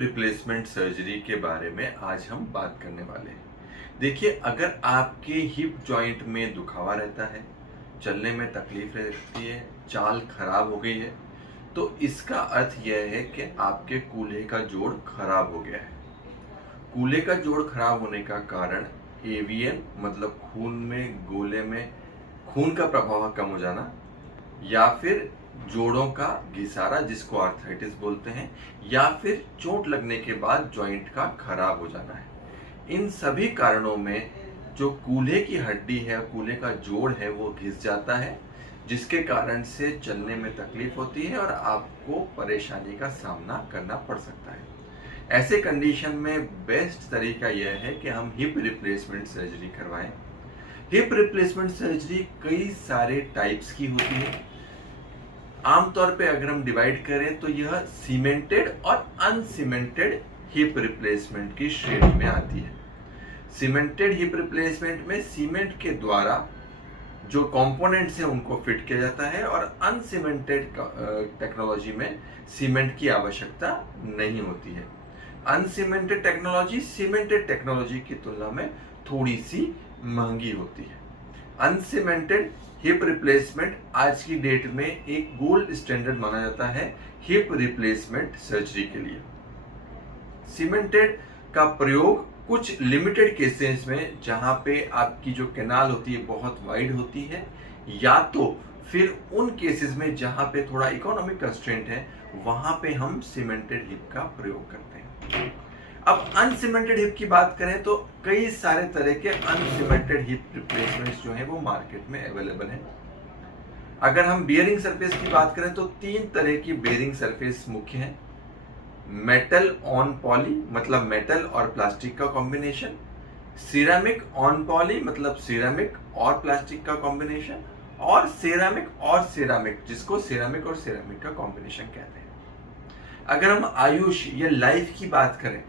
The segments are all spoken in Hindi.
रिप्लेसमेंट सर्जरी के बारे में आज हम बात करने वाले हैं। देखिए, अगर आपके हिप जॉइंट में दुखावा रहता है, चलने में तकलीफ रहती है, चाल खराब हो गई है, तो इसका अर्थ यह है कि आपके कूल्हे का जोड़ खराब हो गया है। कूल्हे का जोड़ खराब होने का कारण एवीएन मतलब खून में गोले में खून का प्रवाह कम हो जाना, या फिर जोड़ों का घिसारा जिसको आर्थराइटिस बोलते हैं, या फिर चोट लगने के बाद जॉइंट का खराब हो जाना है। इन सभी कारणों में जो कूल्हे की हड्डी है, कूल्हे का जोड़ है, वो घिस जाता है, जिसके कारण से चलने में तकलीफ होती है और आपको परेशानी का सामना करना पड़ सकता है। ऐसे कंडीशन में बेस्ट तरीका यह है कि हम हिप रिप्लेसमेंट सर्जरी करवाएं। हिप रिप्लेसमेंट सर्जरी कई सारे टाइप्स की होती है। आमतौर पे अगर हम डिवाइड करें तो यह सीमेंटेड और अनसीमेंटेड हिप रिप्लेसमेंट की श्रेणी में आती है। सीमेंटेड हिप रिप्लेसमेंट में सीमेंट के द्वारा जो कंपोनेंट्स हैं उनको फिट किया जाता है, और अनसीमेंटेड टेक्नोलॉजी में सीमेंट की आवश्यकता नहीं होती है। अनसीमेंटेड टेक्नोलॉजी सीमेंटेड टेक्नोलॉजी की तुलना में थोड़ी सी महंगी होती है। अनसीमेंटेड हिप रिप्लेसमेंट आज की डेट में एक गोल्ड स्टैंडर्ड माना जाता है हिप रिप्लेसमेंट सर्जरी के लिए। सीमेंटेड का प्रयोग कुछ लिमिटेड केसेस में, जहां पे आपकी जो कैनाल होती है बहुत वाइड होती है, या तो फिर उन केसेस में जहां पे थोड़ा इकोनॉमिक कंस्ट्रेंट है, वहां पे हम सीमेंटेड हिप का प्रयोग करते हैं। अब अनसीमेंटेड हिप की बात करें तो कई सारे तरह के अनसीमेंटेड हिप रिप्लेसमेंट्स जो हैं वो मार्केट में अवेलेबल हैं। अगर हम बियरिंग सरफेस की बात करें तो 3 तरह की बियरिंग सरफेस मुख्य हैं। मेटल ऑन पॉली मतलब मेटल और प्लास्टिक का कॉम्बिनेशन, सिरेमिक ऑन पॉली मतलब सिरेमिक और प्लास्टिक का कॉम्बिनेशन, और सेरामिक जिसको सिरेमिक और सिरेमिक का कॉम्बिनेशन कहते हैं। अगर हम आयुष या लाइफ की बात करें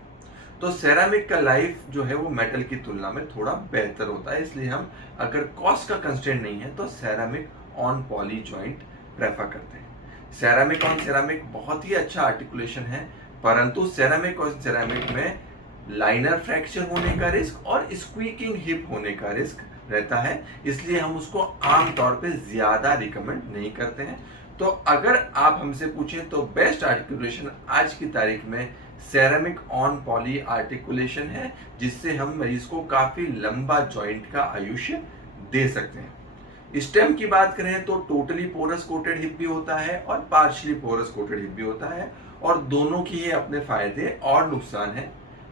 तो सेरामिक का लाइफ जो है वो मेटल की तुलना में थोड़ा बेहतर होता है, इसलिए हम अगर कॉस्ट का कंस्ट्रेंट नहीं है तो ceramic on poly joint prefer करते हैं। सेरामिक ऑन सेरामिक बहुत ही अच्छा आर्टिकुलेशन है, परंतु सेरामिक और सेरामिक में लाइनर फ्रैक्चर होने का रिस्क और स्क्वीकिंग हिप होने का रिस्क रहता है, इसलिए हम उसको आमतौर पे ज्यादा रिकमेंड नहीं करते हैं। तो अगर आप हमसे पूछें तो बेस्ट आर्टिकुलेशन आज की तारीख में सेरामिक ऑन पॉली आर्टिकुलेशन है, जिससे हम मरीज को काफी लंबा जॉइंट का आयुष्य दे सकते हैं। स्टेम की बात करें तो टोटली पोरस कोटेड हिप भी होता है और पार्शियली पोरस कोटेड हिप भी होता है, और दोनों की ये अपने फायदे और नुकसान है।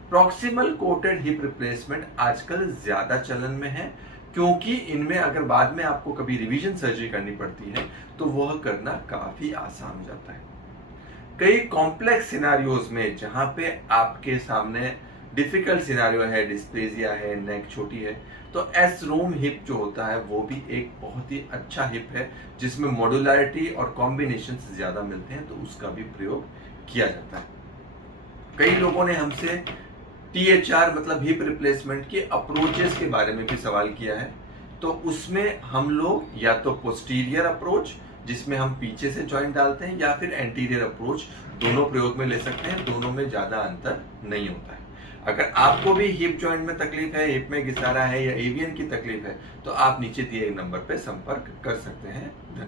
प्रॉक्सिमल कोटेड हिप रिप्लेसमेंट आजकल ज्यादा चलन में है, क्योंकि इनमें अगर बाद में आपको कभी रिवीजन सर्जरी करनी पड़ती है तो वह करना काफी आसान हो जाता है। कई कॉम्प्लेक्स सिनारियोज में जहां पे आपके सामने डिफिकल्ट सिनारियो है, डिस्प्लेजिया है, नेक छोटी है, तो एस रूम हिप जो होता है वो भी एक बहुत ही अच्छा हिप है, जिसमें मॉड्युलैरिटी और कॉम्बिनेशन ज्यादा मिलते हैं, तो उसका भी प्रयोग किया जाता है। कई लोगों ने हमसे THR मतलब हिप रिप्लेसमेंट के अप्रोचेस के बारे में भी सवाल किया है, तो उसमें हम लोग या तो पोस्टीरियर अप्रोच जिसमें हम पीछे से जॉइंट डालते हैं, या फिर एंटीरियर अप्रोच, दोनों प्रयोग में ले सकते हैं। दोनों में ज्यादा अंतर नहीं होता है। अगर आपको भी हिप जॉइंट में तकलीफ है, हिप में घिसारा है या एवीएन की तकलीफ है, तो आप नीचे दिए गए नंबर पर संपर्क कर सकते हैं। धन्यवाद।